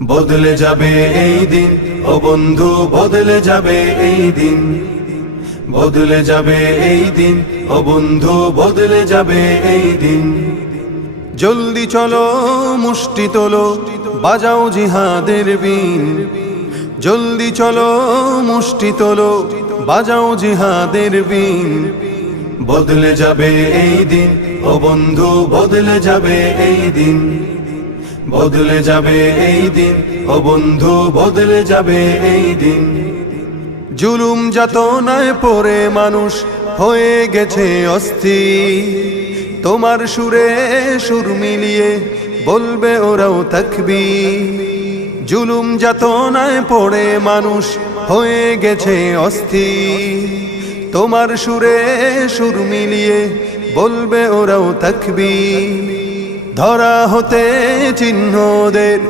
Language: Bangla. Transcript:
বদলে যাবে এই দিন, ও বন্ধু বদলে যাবে এই দিন, বদলে যাবে এই দিন, ও বন্ধু বদলে যাবে এই দিন। জলদি চলো মুষ্টি তোলো, বাজাও জিহাদের বিন। জলদি চলো মুষ্টি তোলো, বাজাও জিহাদের বিন। বদলে যাবে এই দিন, ও বন্ধু বদলে যাবে এই দিন, বদলে যাবে এই দিন, ও বন্ধু বদলে যাবে এই দিন। জুলুম যাতনায় পড়ে মানুষ হয়ে গেছে অস্থির, তোমার সুরে সুর মিলিয়ে বলবে ওরাও তাকবীর। জুলুম যাতনায় পড়ে মানুষ হয়ে গেছে অস্থির, তোমার সুরে সুর মিলিয়ে বলবে ওরাও তাকবীর। ধরা হতে চিহ্নদের